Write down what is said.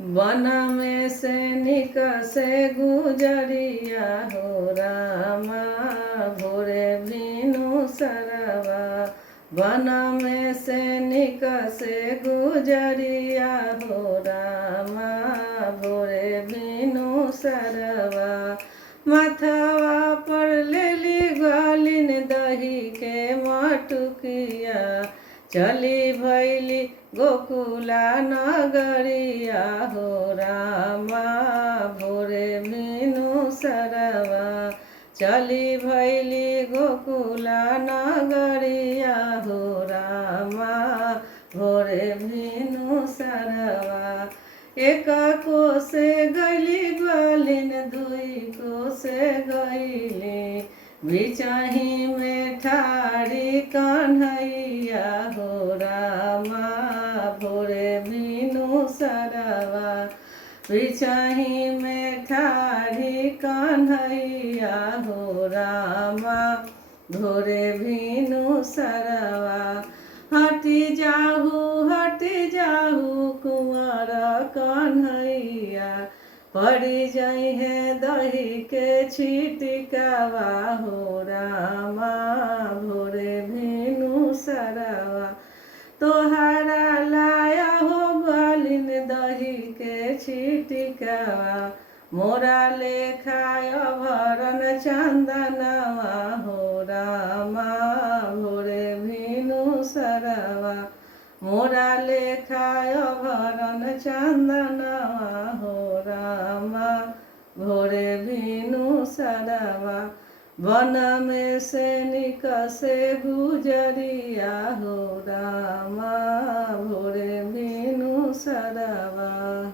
वन में से निकसे गुजरिया हो रामा भोरे बिनु सरवा। वन में से निकसे गुजरिया हो रामा भोरे बिनु सरवा। माथवा पर लेली ग्वालिन दही के मटुकिया चली भैली गोकुला नगरिया हो रामा भोरे बिनु सरवा। चली भैली गोकुला नगरिया हो रामा भोरे बिनु सरवा। एक कोसे गैली ग्वालिन दुई कोसे गैली बिचाही में ठाड़ी कन्हैया हो रामा भोरे बिनु सरवा। बिचाही में ठाड़ी कन्हैया हो रामा भोरे बिनु सरवा। हटी जाहू कुंवर कन्हैया पड़ी जाई है दही के छिटकावा हो रामा भोरे बिनु सरवा। तोहरा लाया हो ग्वालिन दही के छिटकावा मोरा लेखाय भरन चंदनवा हो रामा भोरे बिनु सरवा। मोरा लेखाय भरन चंदनवा हो रामा भोरे बिनु सरवा। वन में से निकसे गुजरिया हो रामा भोरे बिनु सरवा।